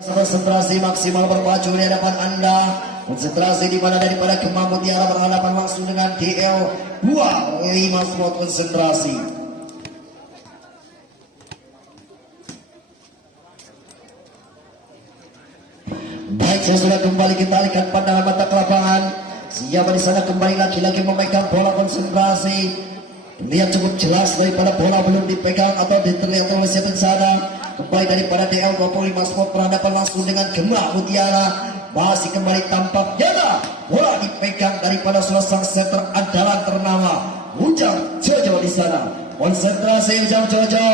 Konsentrasi maksimal berpacu di hadapan Anda. Konsentrasi di mana daripada Kemang Mutiara berhadapan langsung dengan DL 25 Sport konsentrasi. Baik, saya sudah kembali kita alihkan pandangan mata ke lapangan. Siapa di sana kembali lagi-lagi memegang bola konsentrasi. Lihat cukup jelas daripada bola belum dipegang atau terlihat oleh siapa di sana. Kembali daripada DL 25 Sport berhadapan langsung dengan Kemang Mutiara. Masih kembali tampak nyata. Bola dipegang daripada salah sang center andalan ternama Ujang Jojo di sana. Konsentrasi Ujang Jojo.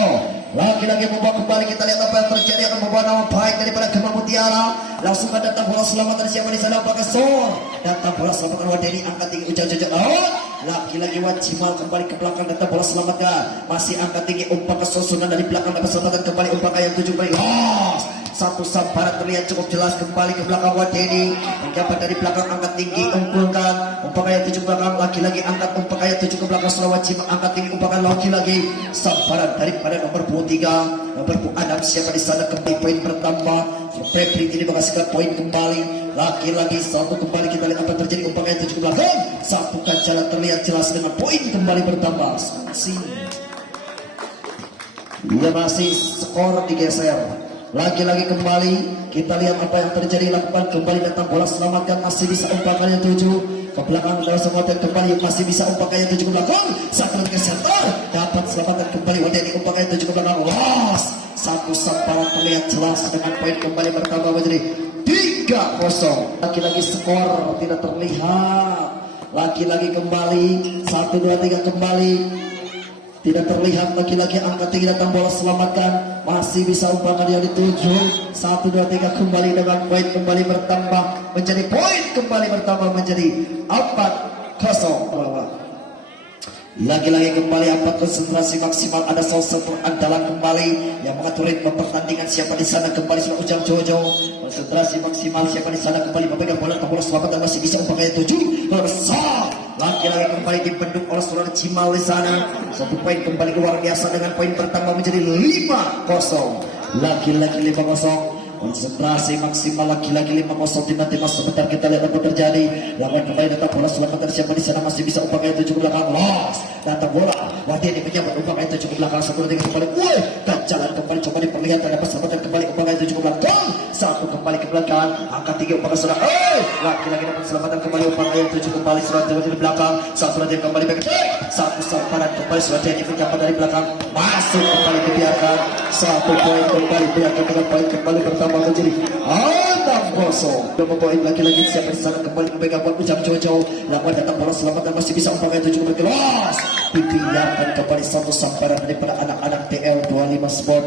Lagi-lagi membawa kembali, kita lihat apa yang terjadi, akan membawa nama baik daripada Kemang Mutiara. Langsung ada datang bola selamat dari siapa di sana, pakai Sol. Datang bola selamat dari Wadeni, angkat tinggi Ujang Jojo. Lagi-lagi Wajimal kembali ke belakang, datang bola selamatkan. Masih angkat tinggi umpan kesusunan dari belakang, dapat selamatkan kembali umpan yang 7 kali. Satu samparan terlihat cukup jelas kembali ke belakang Wadeni. Menjabat dari belakang, angkat tinggi, unggulkan umpan yang 7 ke belakang. Lagi-lagi angkat umpan yang 7 ke belakang. Setelah Wajimal angkat tinggi, umpan lagi-lagi samparan daripada nomor 23 nomor Adam. Siapa di sana kembali poin bertambah. Febri ini menghasilkan poin kembali. Lagi-lagi satu kembali, kita lihat apa terjadi, umpan yang 7 ke belakang. Satukan jalan terlihat jelas dengan poin kembali bertambah. Ia masih skor digeser. Lagi-lagi kembali, kita lihat apa yang terjadi, lakukan kembali, datang bola selamatkan, masih bisa umpan yang 7 ke belakang, dalam semua dan kembali masih bisa umpan yang 7 ke belakang. Satu ke center, dapat selamatkan kembali Wadeni, umpan yang 7 ke belakang. Satu samparan terlihat jelas dengan poin kembali bertambah menjadi 3-0. Lagi-lagi skor tidak terlihat. Lagi-lagi kembali 1, 2, 3 kembali. Tidak terlihat, lagi-lagi angkat tinggi, datang bola selamatkan. Masih bisa umpan yang dituju. 1, 2, 3 kembali dengan poin kembali bertambah menjadi poin kembali bertambah menjadi 4-0. Lagi-lagi kembali 4 konsentrasi maksimal. Ada salah satu andalan kembali yang mengatur ritme pertandingan. Siapa di sana kembali sudah Ujang Jojo. Konsentrasi maksimal, siapa di sana kembali memegang bola, bola selamat dan masih bisa umpan yang 7 besar. Lagi-lagi kembali dibendung oleh saudara Cimal di sana. Satu poin kembali luar biasa dengan poin pertama menjadi 5-0. Lagi-lagi 5-0. Konsentrasi maksimal, lagi-lagi 5-0. Tiba-tiba sebentar kita lihat apa terjadi. Lawan kembali datang bola selamat dari siapa di sana, masih bisa umpan yang 7 ke belakang. Datang bola Wadeni menyambut umpan yang 7 ke belakang. 1, 2, 3 kembali. Dan jalan kembali, coba diperlihatkan, dapat selamatkan kembali umpan yang 7 ke belakang. 1 kembali ke belakang, angkat tinggi umpan ke sana. Lagi-lagi dapat selamatan kembali umpan yang 7 kembali. Selanjutnya di belakang. 1 lagi kembali back. Satu samparan kembali, selanjutnya menjabat dari belakang. Masuk kembali dibiarkan. 1 poin kembali biarkan dengan poin kembali bertambah menjadi 6-0. Dan membawa lagi-lagi siapa di sana kembali memegang bola Ujang Jojo. Lakukan datang bola selamat dan masih bisa umpan yang 7 kembali kelas. Dibiarkan kembali satu samparan daripada anak-anak DL 25 Sport.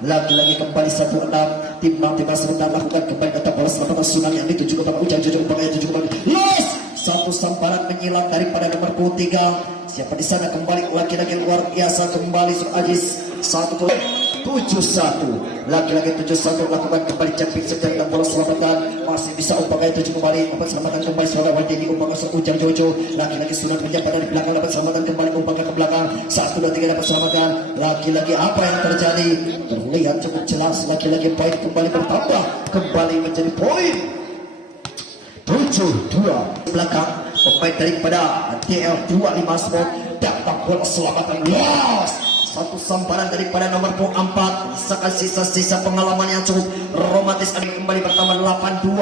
Lagi-lagi kembali 1-6. Tim sebentar lakukan kembali datang bola selamat dan Sunan yang dituju kepada Ujang Jojo, umpan yang 7 kembali. Satu samparan menyilang daripada nomor 23. Siapa di sana kembali lagi-lagi luar biasa kembali Sur Ajis. 7-1. Lagi-lagi 7-1 lakukan kembali jumping set dan bola selamatkan. Masih bisa umpan yang 7 kembali. Umpan selamatan kembali saudara Wadeni, umpan ke Ujang Jojo. Lagi-lagi Sunan menjabat dari belakang, dapat selamatan kembali umpan ke belakang. 1, 2, 3 dapat selamatkan. Lagi-lagi apa yang terjadi terlihat cukup jelas. Lagi-lagi poin kembali bertambah kembali menjadi poin 7-2. Belakang pemain daripada DL 25 Sport datang bola selamatan. Satu samparan daripada nomor 4. Misalkan sisa-sisa pengalaman yang cukup romantis. Ada kembali pertama 8-2.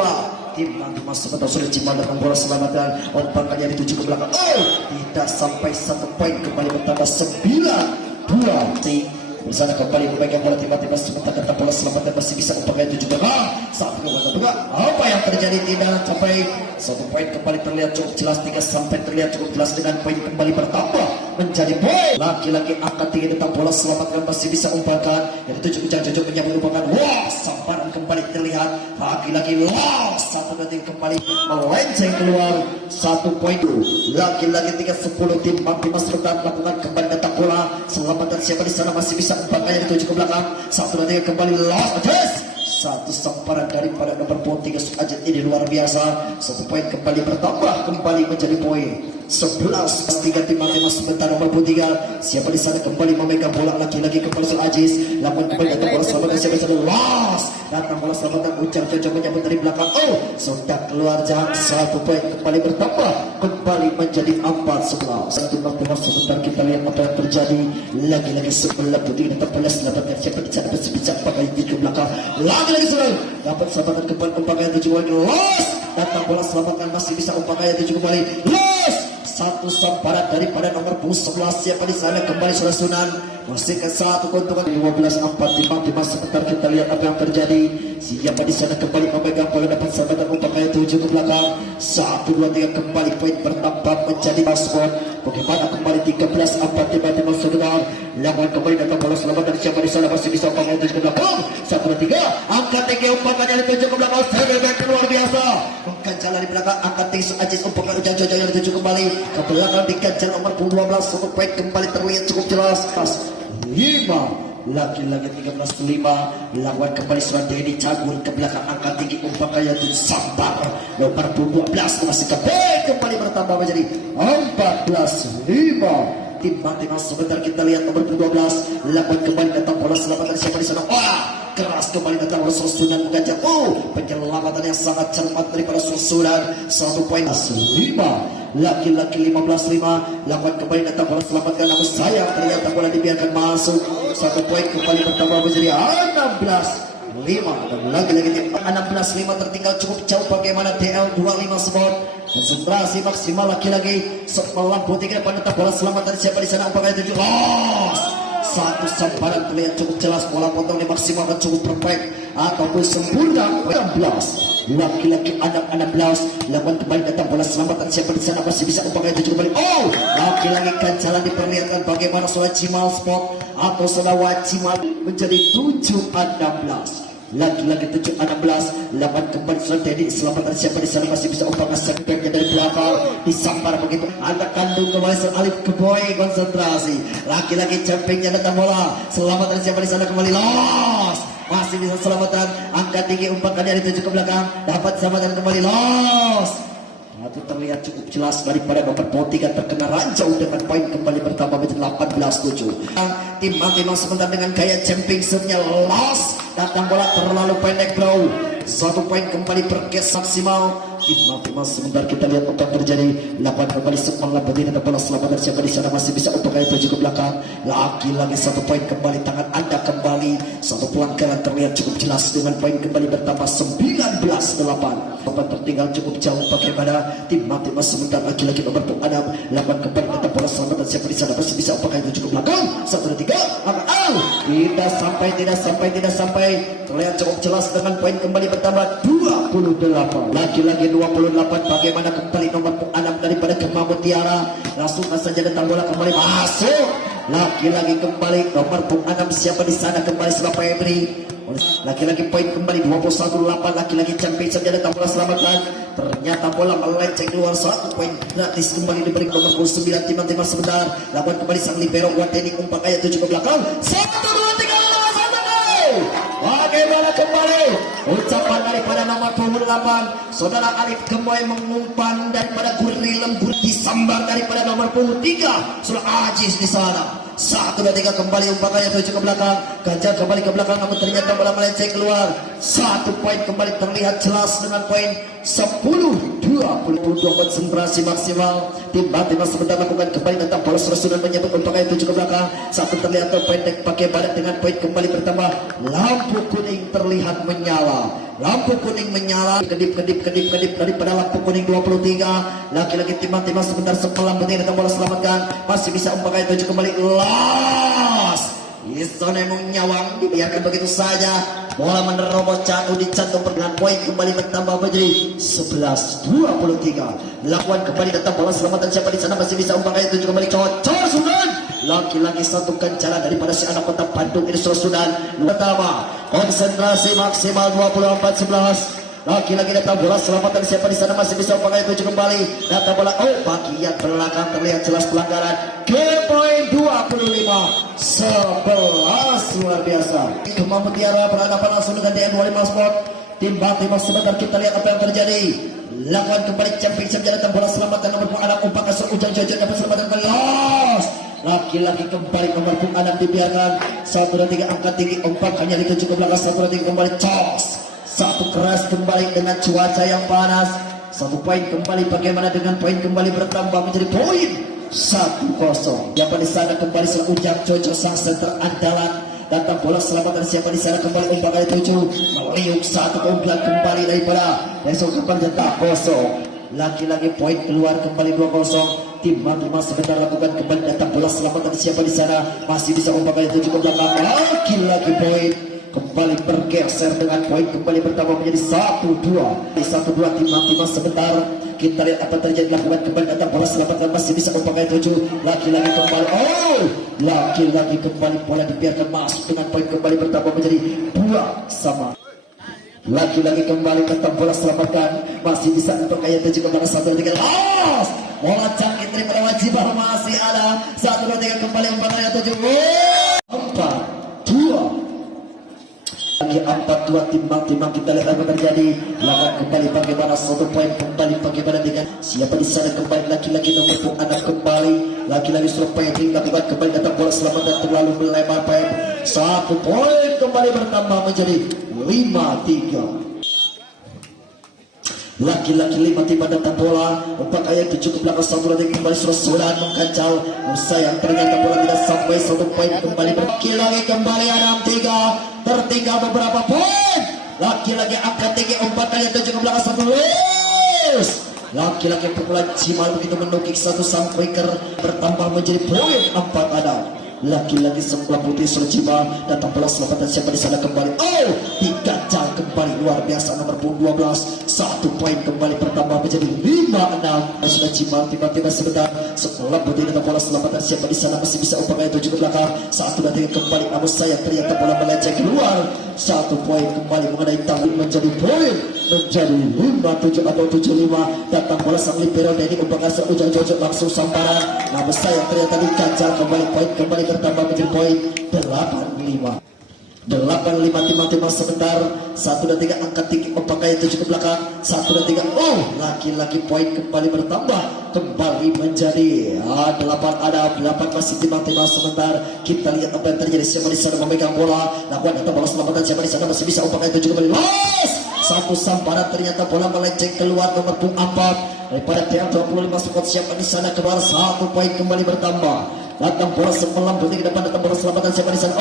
Tim nanti masuk atau sudah Cimal datang bola selamatan. Umpan kali dituju ke belakang. Tidak sampai 1 poin kembali bertambah 9-2. Di sana kembali memegang bola, tiba-tiba sebentar datang bola selamat dan masih bisa umpan yang 7 belakang. Saat juga apa yang terjadi tidak sampai 1 poin kembali terlihat cukup jelas. 3 sampai terlihat cukup jelas dengan poin kembali bertambah menjadi poin. Lagi-lagi angkat tinggi datang bola selamatkan, masih bisa umpankan yang 7 Ujang Jojo menyambut umpan. Samparan kembali terlihat. Lagi-lagi 1 detik kembali melenceng keluar 1 poin. Lagi-lagi 3-10 tim Bangkimas Rutan lakukan kembali datang bola selamatan siapa di sana, masih bisa umpannya dituju ke belakang. 1, 2, 3 kembali. Satu samparan daripada nomor 3 Sukajat ini luar biasa. 1 poin kembali bertambah kembali menjadi poin 11-3. Tim sebentar nomor 3. Siapa di sana kembali memegang bola lagi-lagi kembali Sur Ajis. Lakukan kembali datang bola selamat dan siapa di sana Datang bola selamatan Ujang Jojo menyambut dari belakang. Oh, sudah keluar jam. 1 poin kembali bertambah, kembali menjadi 4-11. Satu waktu sebentar kita lihat apa yang terjadi. Lagi-lagi sebelah putih dapat balas dapatkan siapa di sana bisa pakai di belakang. Lagi-lagi selalu dapat selamatan kembali umpamanya 7 poin. Los, datang bola selamatan masih bisa umpamanya 7 kembali. Los, satu samparan daripada nomor 11 siapa di sana kembali sudah Sunan masih ke satu keuntungan 15-4 sebentar kita lihat apa yang terjadi. Siapa di sana kembali memegang bola dapat sahabat umpamanya 7 ke belakang. 1 2 3 kembali poin bertambah menjadi paspor. Bagaimana kembali 13-4 sebentar. Lawan kembali datang bola selamat dari siapa di sana masih bisa umpamanya 7 ke belakang. 1 2 3 angkat tinggi umpamanya 7 ke belakang. Sebentar luar biasa. Bukan jalan di belakang angkat tinggi Ajis umpamanya Ujang Jojo yang 7 kembali ke belakang dikejar nomor 12 untuk poin kembali terlihat cukup jelas. 5 lagi-lagi 13-5 lawan kembali Sunan Dedi Cagur ke belakang angkat tinggi umpamanya Sambar nomor 12 masih kembali bertambah menjadi 14-5. Timbang-timbang sebentar kita lihat nomor 12 lawan kembali datang bola selamatan siapa di sana. Wah, keras kembali datang oleh Sunan mengajar. Penyelamatan yang sangat cermat daripada Sunan. 1 poin 5 laki-laki 15-5 lawan kembali datang bola selamatkan namun sayang ternyata bola dibiarkan masuk. 1 poin kembali bertambah menjadi 16-5 dan lagi-lagi 16-5 tertinggal cukup jauh. Bagaimana DL25 Sport konsentrasi maksimal laki-lagi setelah putih ke depan datang bola selamatkan siapa di sana umpamanya 7. Satu samparan terlihat cukup jelas bola potong dimaksimalkan cukup perfect ataupun sempurna. 16 laki-laki anak-anak Blaus lawan kembali datang bola selamatan siapa di sana masih bisa umpamanya 7 kembali. Laki-laki kancalan diperlihatkan bagaimana Sola Cimal Sport atau Sola Wacimal menjadi 7-16. Lagi-lagi 7-16 lawan kembali Sunan Dedi selamatan siapa di sana masih bisa umpamanya sekepeknya dari belakang disampar begitu anak kandung kembali Alif Keboy konsentrasi. Laki-laki jumpingnya datang bola selamatan siapa di sana kembali. Los masih bisa selamatan angkat tinggi umpan dari 7 ke belakang dapat selamatan kembali. Los itu terlihat cukup jelas daripada nomor 3 terkena ranjau dengan poin kembali bertambah menjadi 18-7. Timang-timang sebentar dengan gaya jumping shotnya. Los datang bola terlalu pendek bro. 1 poin kembali berkes maksimal. Timang-timang sebentar kita lihat apa yang terjadi. Lawan kembali semalam berdiri dan bola selamat dari siapa di sana masih bisa untuk gaya 7 ke belakang. Lagi-lagi 1 poin kembali tangan anda kembali. 1 pelanggaran terlihat cukup jelas dengan poin kembali bertambah 19-8. Papan tertinggal cukup jauh. Bagaimana timang-timang sebentar lagi-lagi nomor 6 lawan kembali datang bola selamat dan siapa di sana masih bisa untuk gaya 7 ke belakang. 1 2 3 tidak sampai terlihat cukup jelas dengan poin kembali bertambah 28. Lagi-lagi 28. Bagaimana kembali nomor 6 daripada Gemma Mutiara langsung saja datang bola kembali masuk. Lagi-lagi kembali nomor 6 siapa di sana kembali Surabaya Febri. Lagi-lagi poin kembali 21-8. Lagi-lagi champion saja datang bola selamatkan. Ternyata bola melenceng keluar. 1 poin gratis kembali diberi nomor 9 Timang-timang sebentar. Lawan kembali sang libero Wateni umpan ayat 7 ke belakang. 1 2 3 bagaimana kembali ucapan daripada nomor 28 saudara Alif Gemoy mengumpan daripada gurih lembut disambar daripada nomor 3 sudah Ajis di sana. 1 2 3 kembali umpannya 7 ke belakang. Ganjar kembali ke belakang namun ternyata bola melenceng keluar. 1 poin kembali terlihat jelas dengan poin 10-22 konsentrasi maksimal. Timang-timang sebentar lakukan kembali datang bola sudah menyebut umpannya 7 ke belakang. 1 terlihat pendek pakai badan dengan poin kembali bertambah. Lampu kuning terlihat menyala. Lampu kuning menyala, kedip daripada lampu kuning 23. Laki-laki timang-timang sebentar sepelan penting datang bola selamatkan. Masih bisa umpamanya 7 kembali. Las Isone nyawang dibiarkan begitu saja. Bola menerobos jatuh dicantum dengan poin kembali bertambah menjadi 11-23. Lakukan kembali datang bola selamatan siapa di sana masih bisa umpamanya 7 kembali. Cocor Sunan. Laki-laki satu kancaran daripada si anak kota Bandung ini Sunan. Pertama konsentrasi maksimal 24-11. Lagi-lagi datang bola selamatan siapa di sana masih bisa umpamanya 7 kembali. Datang bola bagian belakang terlihat jelas pelanggaran. Ke poin 25-11 luar biasa. Gemma Mutiara berhadapan langsung dengan DN25 Sport. Timang-timang sebentar kita lihat apa yang terjadi. Lakukan kembali championship datang bola selamatan nomor 6 umpan kasar Ujang Jojo dapat selamatan kembali. Los Laki-laki kembali nomor punggung 6 dibiarkan. 1 2 3 angkat tinggi umpan hanya dituju ke belakang. 1 2 3 kembali tos. Satu keras kembali dengan cuaca yang panas. 1 poin kembali, bagaimana dengan poin kembali bertambah menjadi poin 1-0. Siapa di sana kembali sang Ujang Jojo sang center andalan. Datang bola selamatan siapa di sana kembali umpan kali 7 meliuk satu keunggulan kembali daripada besok kembali tak kosong. Lagi-lagi poin keluar kembali 2-0. Tim Matimas sebentar lakukan kembali datang bola selamatan siapa di sana masih bisa umpan kali 7 ke belakang. Lagi-lagi poin kembali bergeser dengan poin kembali bertambah menjadi 1-2. 1-2 Tim Matimas sebentar. Kita lihat apa terjadi, lakukan kembali datang bola selamatkan masih bisa umpan kali 7. Lagi-lagi kembali lagi-lagi kembali bola dibiarkan masuk dengan poin kembali bertambah menjadi 2-2. Lagi-lagi kembali datang bola selamatkan masih bisa umpan kali 7 kembali 1 2 3 bola cangkit daripada Wajibah masih ada 1 2 3 kembali umpan kali 7 4-2 lagi 4-2 timbang kita lihat apa terjadi. Lakukan kembali bagaimana 1 poin kembali bagaimana dengan siapa di sana kembali lagi-lagi nomor punggung 6 kembali lagi-lagi Surabaya dilakukan kembali datang bola selamat dan terlalu melebar poin 1 poin kembali bertambah menjadi 5-3. Laki-laki 5 tiba datang bola umpan ayat 7 ke belakang 1 2 kembali sudah mengkacau sayang ternyata bola tidak sampai 1 poin kembali lagi kembali 6-3 tertinggal beberapa poin. Laki-laki angkat tinggi umpan ayat 7 ke belakang 1 laki-laki pukulan Cimal begitu menukik 1 sang quicker bertambah menjadi poin 4 ada. Laki-lagi sebelah putih Sulciba datang bola selamatan siapa di sana kembali digagal kembali luar biasa nomor punggung 12 1 poin kembali bertambah menjadi 5-6. Sudah Cimal tiba-tiba sebentar sebelah putih datang bola selamatan siapa di sana masih bisa umpan ayat 7 ke belakang 1 2 3 kembali namun saya ternyata bola melenceng keluar 1 poin kembali mengenai tali menjadi poin menjadi 5-7 atau 7-5. Datang bola sang libero dari umpan asal Ujang Jojo langsung sambaran namun saya ternyata digagal kembali poin kembali bertambah menjadi poin 8-5 tim sebentar 1 dan 3 angkat tinggi umpan kali 7 ke belakang 1 dan 3 laki-laki poin kembali bertambah kembali menjadi 8 ada 8 masih tim sebentar. Kita lihat apa yang terjadi siapa di sana memegang bola lakukan datang bola selamatan siapa di sana masih bisa umpan kali 7 kembali satu sambaran ternyata bola melenceng keluar nomor punggung 4 daripada TL25 Sport siapa di sana keluar 1 poin kembali bertambah. Datang bola semelam berarti ke depan datang bola selamatan siapa di sana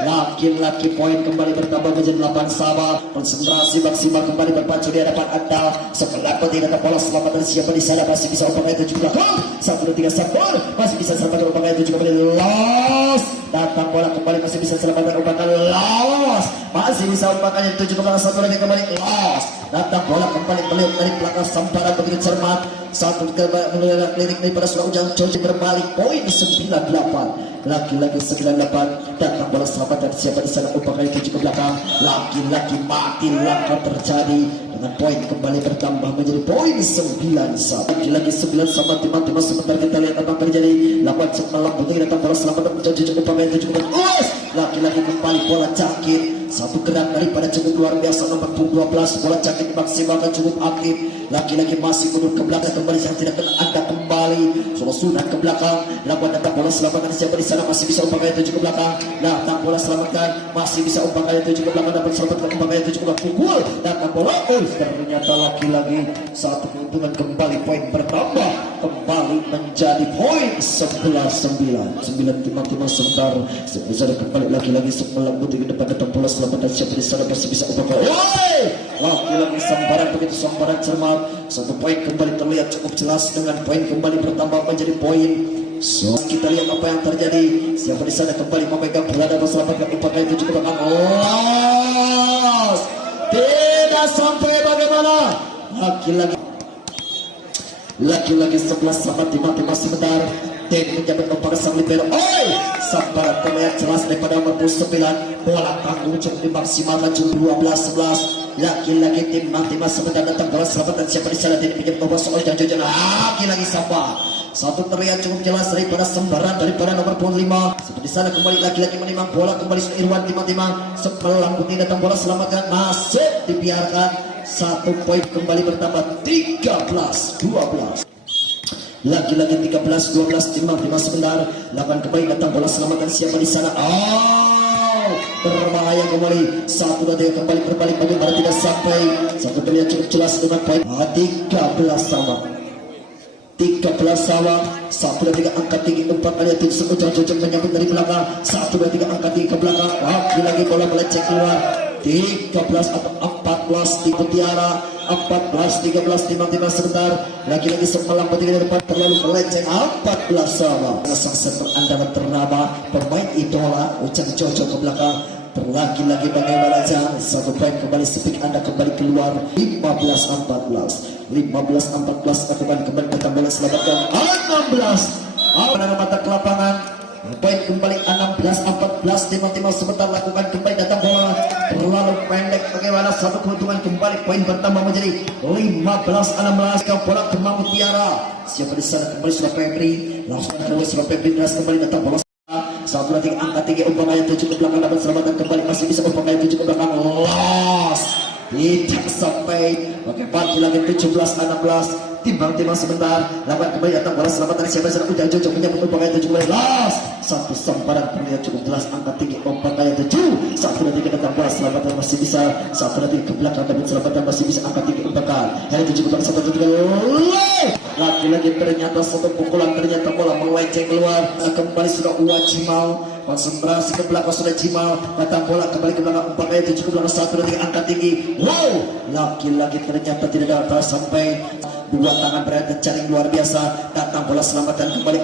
laki-laki poin kembali bertambah menjadi 8 sama. Konsentrasi maksimal kembali berpacu di hadapan anda sebelah peti datang bola selamatan siapa di sana masih bisa umpan kali 7 belakang 1 2 3 sabur masih bisa selamatkan umpan kali 7 kembali los. Datang bola kembali masih bisa selamatkan umpan kali los masih bisa umpan kali 7 ke belakang 1 lagi kembali los. Datang bola kembali meliuk dari belakang sambaran begitu cermat 1 kembali klinik daripada Surah Ujang Jojo berbalik poin 9-8 laki-laki 9-8. Datang bola selamat dan siapa di sana umpan kali 7 ke belakang laki-laki mati langkah terjadi dengan poin kembali bertambah menjadi poin 9 laki-laki 9 sama tim sebentar kita lihat apa terjadi lakukan semalam betul datang bola selamat dan Jojo umpan kali 7 ke belakang laki-laki kembali bola cangkit 1 gerak daripada cukup luar biasa nomor punggung 12 bola cangkit maksimalkan cukup aktif laki-laki masih mundur ke belakang kembali yang tidak kena anda kembali sudah ke belakang lakukan datang bola selamatkan siapa di sana masih bisa umpan kali 7 ke belakang datang bola selamatkan masih bisa umpan kali 7 ke belakang dapat selamatkan umpan kali 7 ke belakang pukul datang bola ternyata laki-lagi 1 keuntungan kembali poin bertambah kembali menjadi poin 11-9 tim sebentar bisa kembali laki-lagi sebelah putih ke depan datang bola selamatkan siapa di sana masih bisa umpan kali laki-lagi sambaran begitu sambaran cermat 1 poin kembali terlihat cukup jelas dengan poin kembali bertambah menjadi poin. Kita lihat apa yang terjadi siapa di sana kembali memegang bola dan selamatkan umpan kali 7 ke belakang tidak sampai bagaimana laki-lagi 11 sama tim sebentar tim menjabat umpan sang libero sambaran terlihat jelas daripada nomor 9 bola tanggung cukup dimaksimalkan 12-11 laki-laki tim sebentar datang bola selamat dan siapa di sana tidak pinjam nomor soal Jojo laki-lagi sabar 1 terlihat cukup jelas daripada sembaran daripada nomor punggung 5 seperti sana kembali laki-laki menimang bola kembali Irwan tim sebelah putih datang bola selamatkan masih dibiarkan 1 poin kembali bertambah 13-12 Lagi-lagi 13-12 timang sebentar. Lakukan kembali datang bola selamatan siapa di sana? Berbahaya kembali. 1-3 kembali berbalik bagaimana tidak sampai. Satu terlihat cukup jelas dengan poin 13 sama. 13 sama. 1-3 angkat tinggi 4 kali tujuh cocok menyambut dari belakang. 1-3 angkat tinggi ke belakang. Lagi bola melecet keluar. 13 atau 14 di Mutiara, 14-13 timang sebentar. Lagi-lagi semalam bertiga di depan terlalu melenceng. 14 sama. Sang setter andalan ternama pemain idola Ujang Jojo ke belakang. Terlagi-lagi bagaimana saja. Satu poin kembali speak Anda kembali keluar. 15-14 lakukan kembali datang bola selamatkan 16 mata ke lapangan. Poin kembali 16-14 timang sebentar lakukan kembali datang bola terlalu pendek bagaimana satu keuntungan kembali poin bertambah menjadi 15-16 ke bola ke Mutiara. Siapa di sana kembali sudah Febri langsung keluar sudah Febri keras kembali datang bola 1-3 angkat tinggi umpamanya 7 ke belakang dapat selamatkan kembali masih bisa umpamanya 7 ke belakang loss tidak sampai. Oke, lagi 17-16 timbang sebentar. Lakukan kembali datang bola selamat dari siapa sedang Ujang Jojo menyambut umpamanya 17 satu semparan terlihat cukup jelas angkat tinggi umpamanya 7 1-3 datang bola selamat masih bisa 1-3 ke belakang dapat selamat masih bisa angkat tinggi umpamanya hari 7 ke belakang 1-3 lagi-lagi ternyata satu pukulan ternyata bola melenceng keluar. Kembali sudah Uwajimal konsentrasi ke belakang sudah Jimal datang bola kembali ke belakang umpamanya 7 ke belakang 1-3 angkat tinggi. Lagi-lagi ternyata tidak dapat sampai. Dua tangan berada jaring luar biasa datang bola selamatkan kembali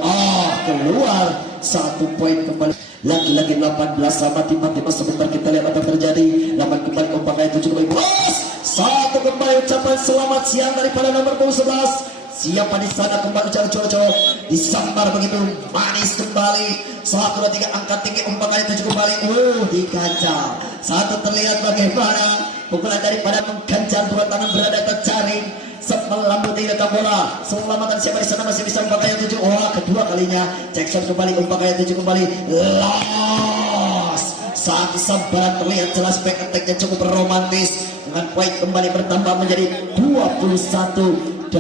keluar 1 poin kembali. Lagi-lagi 18 sama timang sebentar kita lihat apa terjadi. Lapan kembali umpamanya 7 kembali satu kembali ucapan selamat siang daripada nomor 11. Siapa di sana kembali Ujang Jojo disambar begitu manis kembali 1-3 angkat tinggi umpamanya 7 kembali di kaca. Satu terlihat bagaimana pukulan daripada mengganjal dua tangan berada terjaring melambuti datang bola selamatan siapa di sana masih bisa umpamanya 7 kedua kalinya Jackson kembali umpamanya 7 kembali loss. Saat sambaran terlihat jelas back attack-nya cukup romantis dengan poin kembali bertambah menjadi 21-18.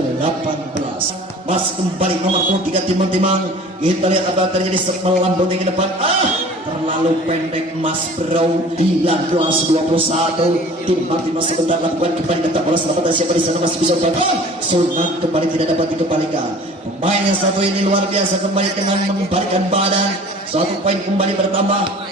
Mas kembali nomor 23 timang kita lihat apa terjadi melambung ke depan terlalu pendek Mas Bro 19-21 timang sebentar lakukan kembali datang bola selamat siapa di sana masih bisa Sunan kembali tidak dapat dikembalikan. Pemain yang satu ini luar biasa kembali dengan mengembalikan badan 1 poin kembali bertambah.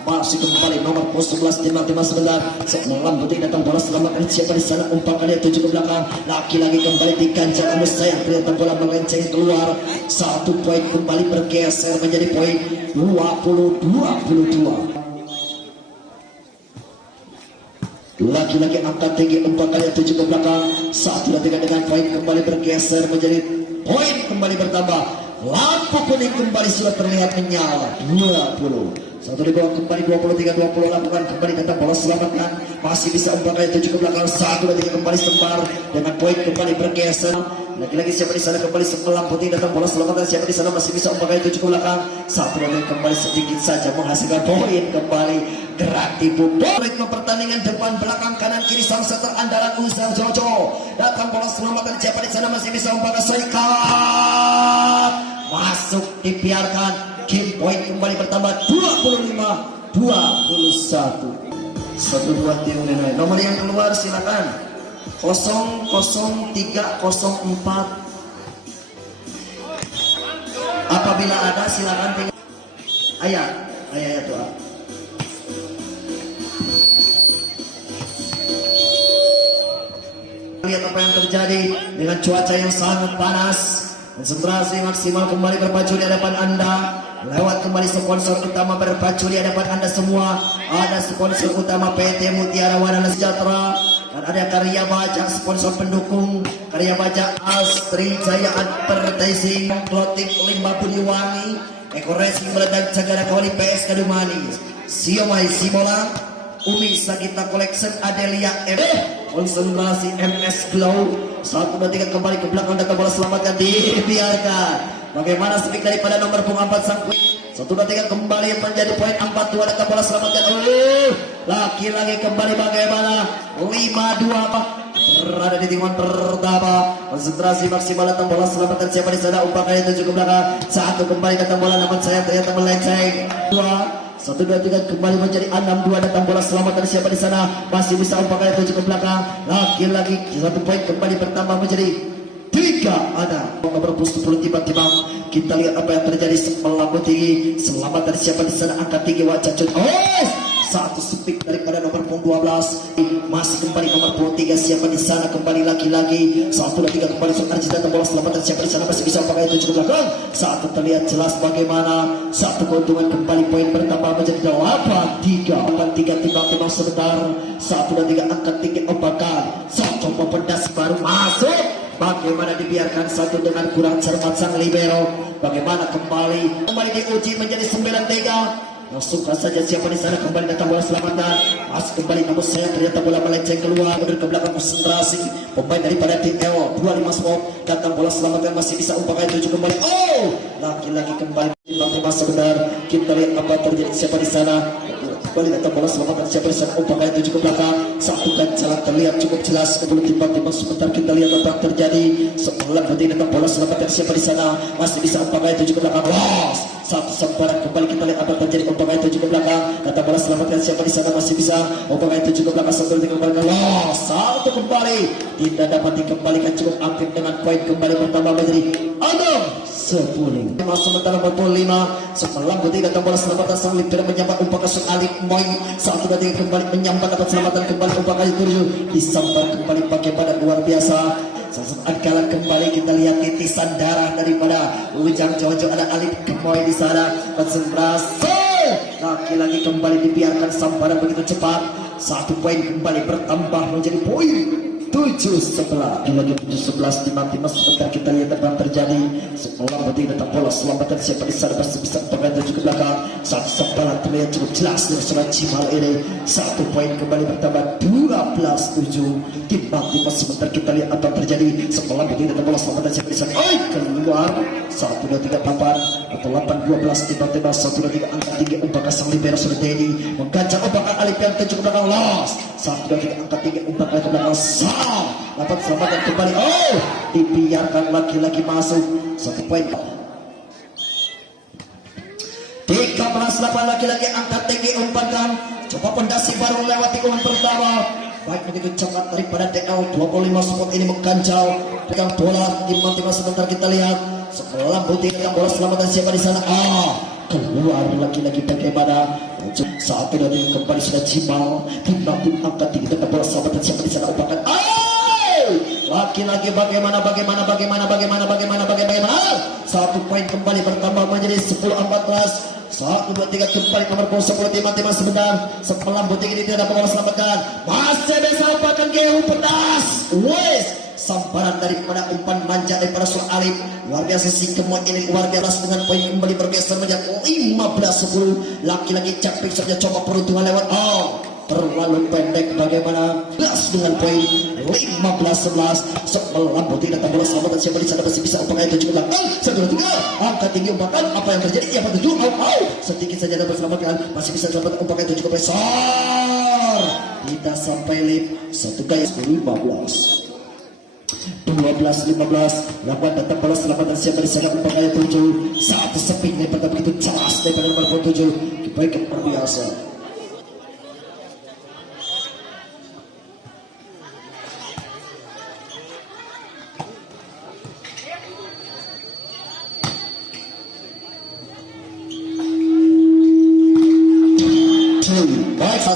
Masih kembali nomor 11 timang sebentar semalam betul datang bola selamatkan siapa di sana umpamanya 7 ke belakang lagi-lagi kembali diganjal namun sayang ternyata bola melenceng keluar 1 poin kembali bergeser menjadi poin 20-22. Lagi-lagi angkat tinggi umpamanya 7 ke belakang 1-3 dengan poin kembali bergeser menjadi poin kembali bertambah. Lampu kuning kembali sudah terlihat menyala 20 satu di bawah kembali 23-20 lakukan kembali datang bola selamatkan masih bisa umpamanya 7 ke belakang 1-3 kembali sempar dengan poin kembali bergeser. Lagi-lagi siapa di sana kembali semelam putih datang bola selamatkan siapa di sana masih bisa umpamanya 7 ke belakang 1-3 kembali sedikit saja menghasilkan poin kembali gerak tipu ritme pertandingan depan belakang kanan kiri sang setter andalan Ujang Jojo datang bola selamatkan siapa di sana masih bisa umpamanya serikat masuk dibiarkan. Game point kembali bertambah 25-21. 1-2 tim menilai. Nomor yang keluar silakan 00304. Apabila ada silakan tinggal ayat doa. Lihat apa yang terjadi dengan cuaca yang sangat panas. Konsentrasi maksimal kembali berpacu di hadapan Anda. Lewat kembali sponsor utama berpacu di hadapan Anda semua. Ada sponsor utama PT Mutiara Warna Sejahtera dan ada Karya Baja sponsor pendukung Karya Baja Astri Jaya Advertising Clothing Limba Budiwangi Eko Racing Meledak Cagara Kawali PS Kadumani Siomai Simola Umi Sagita Collection Adelia konsentrasi MS Glow 1-3 kembali ke belakang datang bola selamatkan dibiarkan. Bagaimana speak daripada nomor punggung 4 sang 1-3 kembali menjadi poin 42 datang bola selamatkan. Lagi-lagi kembali bagaimana 5-2 berada di tikungan pertama. Konsentrasi maksimal datang bola selamatan siapa di sana, umpan kali tuju ke belakang. Satu kembali datang bola namun saya ternyata melenceng. Dua, 1, 2, 3 kembali menjadi 6-2 datang bola selamatan siapa di sana, masih bisa umpan kali tuju ke belakang. Lagi-lagi 1 poin kembali bertambah menjadi 3. Ada nomor 10 tiba-tiba kita lihat apa yang terjadi. Melambung tinggi selamatan siapa di sana, angkat tinggi wajah cut. Satu speak daripada nomor 12, masih kembali nomor 3 siapa di sana, kembali lagi-lagi 1, 2, 3 kembali Arji datang bola selamatan siapa di sana, masih bisa pakai tujuh ke belakang. Satu terlihat jelas bagaimana satu keuntungan kembali, poin bertambah menjadi 8-3. 8-3 timbang-timbang sebentar. 1, 2, 3 angkat tinggi obakan. Satu pedas baru masuk. Bagaimana dibiarkan satu dengan kurang cermat sang libero. Bagaimana kembali diuji menjadi 9-3. Langsungkan saja siapa di sana, kembali datang bola selamatan. Masih kembali namun saya ternyata bola melenceng keluar, mundur ke belakang. Konsentrasi pemain daripada tim L 25 spot datang bola selamatan, masih bisa umpan kali tuju kembali. Lagi-lagi kembali timbang-timbang sebentar. Kita lihat apa terjadi siapa di sana. Kembali datang bola selamatan siapa di sana, umpan kali tuju ke belakang. Satu dan jalan terlihat cukup jelas. Kembali timbang-timbang sebentar kita lihat apa yang terjadi. Sebelah berarti datang bola selamatan siapa di sana, masih bisa umpan kali tuju ke belakang. Satu semparan kembali kita lihat apa terjadi, umpan kali tuju ke belakang. Datang bola selamatkan siapa di sana, masih bisa umpan kali tuju ke belakang. Satu kembali tidak dapat dikembalikan, cukup aktif dengan poin kembali bertambah menjadi 10. Sementara 45 setelah berarti datang bola selamatan sang libero menyambar umpan kasut Alif Moy. 1, 2, 3 kembali menyambar dapat selamatan kembali umpan kali tuju disambar kembali pakai badan luar biasa. Saat kalah kembali kita lihat titisan darah daripada Ujang Jojo, ada Alif Moy di sana. Konsentrasi lagi-lagi kembali dibiarkan samparan begitu cepat. 1 poin kembali bertambah menjadi poin 7-11. Lagi 7-11 timbang-timbang sebentar kita lihat apa yang terjadi. Setelah berarti datang bola selamatan siapa di sana, masih bisa pakai tuju ke belakang. Satu semparan terlihat cukup jelas dari seorang Cimal ini. 1 poin kembali bertambah 12-7. Timbang-timbang sebentar kita lihat apa yang terjadi. Setelah berarti datang bola selamatan siapa di sana, keluar. 1, 2, 3 papan atau 8-12 timbang-timbang 1, 2, 3 angkat tinggi umpan sang libero sudah Teddy menggancang umpan Alif yang tuju ke belakang. 1, 2, 3 angkat tinggi umpan ke belakang. Dapat selamatan kembali. Dibiarkan lagi-lagi masuk 1 poin. 13-8 lagi-lagi angkat tinggi umpankan. Coba pondasi baru lewati tikungan pertama. Baik begitu cepat daripada DL 25 spot ini mengganjal. Pegang bola timbang-timbang sebentar kita lihat. Setelah putih datang bola selamatan siapa di sana. Keluar lagi-lagi bagaimana. 1, 2, 3 kembali sudah Cimal. Timbang-timbang angkat tinggi datang bola selamatan siapa di sana, umpakan. Lagi-lagi bagaimana 1 poin kembali bertambah menjadi 10-14. 1, 2, 3 kembali nomor 10 timbang-timbang sebentar. Setelah butik ini tidak dapat bola selamatkan, masih bisa umpakan Gehu pedas. Samparan daripada umpan manja daripada Sur Alif. Luar biasa si Kemon ini, luar biasa dengan poin kembali bergeser menjadi 15-10. Laki-laki capek saja coba peruntungan lewat. Terlalu pendek bagaimana. Plus dengan poin 15-11. Sebelah putih datang bola selamatan siapa di sana, masih bisa umpan ayat 7 ke belakang. 1, 2, 3 angkat tinggi umpakan. Apa yang terjadi? Ia pada sedikit saja dapat selamatkan, masih bisa selamat umpan ayat 7 ke besar. Tidak sampai lip. 1 gaya 15. 12-15 lakukan datang bola selamatan siapa di sana, umpan ayat 7. 1 seping daripada begitu jelas daripada nomor 7. Kebaikan luar biasa.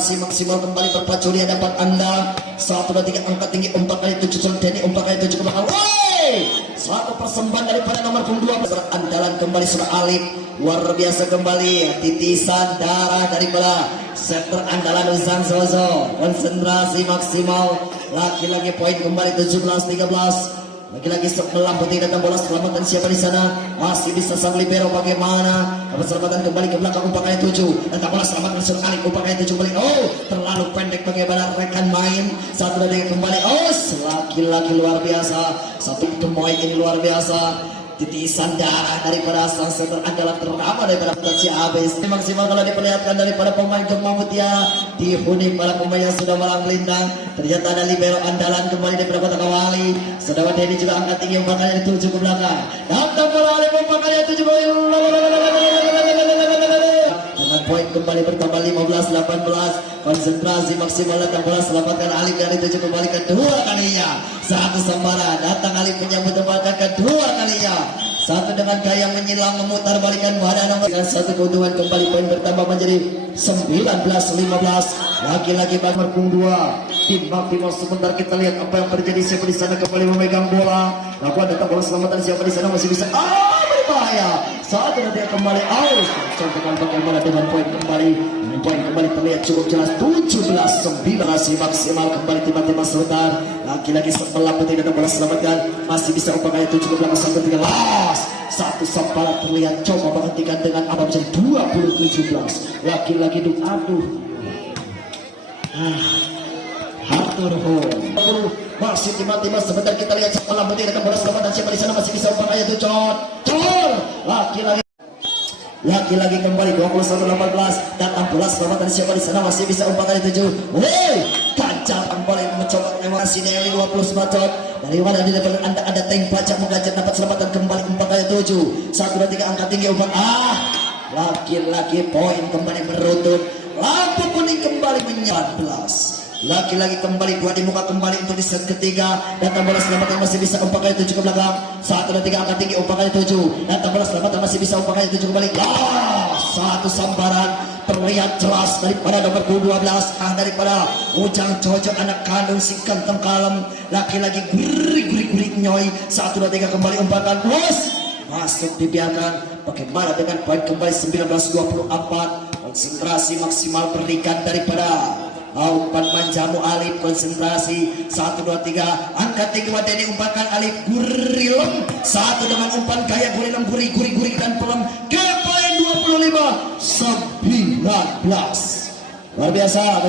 Masih maksimal kembali berpacu di hadapan Anda. 1, 2, 3 angkat tinggi umpan kali 7 Sultani, umpan kali 7 ke belakang. Satu persembahan daripada nomor 12 andalan kembali Sur Alif. Luar biasa kembali titisan darah daripada sektor andalan Uzang Zozo. Konsentrasi maksimal. Lagi-lagi poin kembali 17-13. Lagi-lagi sebelah putih datang bola selamatan siapa di sana, masih bisa sang libero bagaimana. Dapat selamatan kembali ke belakang umpan kali 7. Datang bola selamatan Sur Alif, umpan kali 7 kembali. Terlalu pendek bagaimana rekan main. 1, 2, 3 kembali. Lagi-lagi luar biasa. Satu pemain ini luar biasa. titisan darah daripada sang center andalan ternama daripada potensi habis maksimal kalau diperlihatkan daripada pemain Gema Mutia dihuni para pemain yang sudah malang melintang. Ternyata ada libero andalan kembali daripada Kota Kawali. Saudara Denny juga angkat tinggi umpangannya dituju ke belakang. Datang kembali umpangannya dituju ke dengan poin kembali bertambah 15-18. Konsentrasi maksimal datang bola selamatkan Alif dari tujuh kembali kedua kalinya. Satu sambaran datang Alif menyambut tembakan kedua kalinya. Satu dengan gaya menyilang memutar balikan badan nomor dengan satu keuntungan kembali poin bertambah menjadi 19-15. Lagi-lagi Bang Merkung 2 tim Timor. Sebentar kita lihat apa yang terjadi. Siapa di sana kembali memegang bola. Lakukan datang bola selamatan. Siapa di sana masih bisa berbahaya. Saat nanti kembali aus. Contohkan bagaimana dengan poin kembali. Poin kembali terlihat cukup jelas 17-9. Maksimal kembali tim-tim sebentar. Lagi-lagi setelah tidak ada bola selamatkan. Masih bisa upaya 7 ke belakang sampai 13. Satu sampalan terlihat coba menghentikan dengan apa menjadi 20-17. Lagi-lagi aduh. Hatur masih tiba-tiba sebentar kita lihat setelah bertiga bola selamat dan siapa di sana masih bisa upaya itu cor lagi-lagi kembali 21-18 datang bola selamat dan siapa di sana masih bisa upaya 7. Kancang kembali mencoba emosi Nelly 20 bacot dari mana di depan anda ada tank pajak mengajak dapat selamatan kembali upaya 7. 1 2 3 angkat tinggi umpan lagi-lagi poin kembali berutut. Lampu kuning kembali menyala 14. Lagi-lagi kembali dua di muka kembali untuk di set ketiga. Datang bola selamatkan masih bisa umpan kali 7 ke belakang. 1 2 3 angkat tinggi umpan kali 7. Datang bola selamatkan masih bisa umpan kali 7 kembali. Satu sambaran terlihat jelas daripada nomor 12 daripada Ujang Jojo anak kandung si Kenteng Kalem. Lagi-lagi gurih nyoy. 1 2 3 kembali umpan masuk dibiarkan. Bagaimana dengan poin kembali 19-24. Konsentrasi maksimal berikan daripada umpan manjamu Alif. Konsentrasi 1 2 3 angkat tinggi wadeni umpankan Alif gurilem. Satu dengan umpan gaya gurilem gurih dan pelem ke poin 25-19. Luar biasa.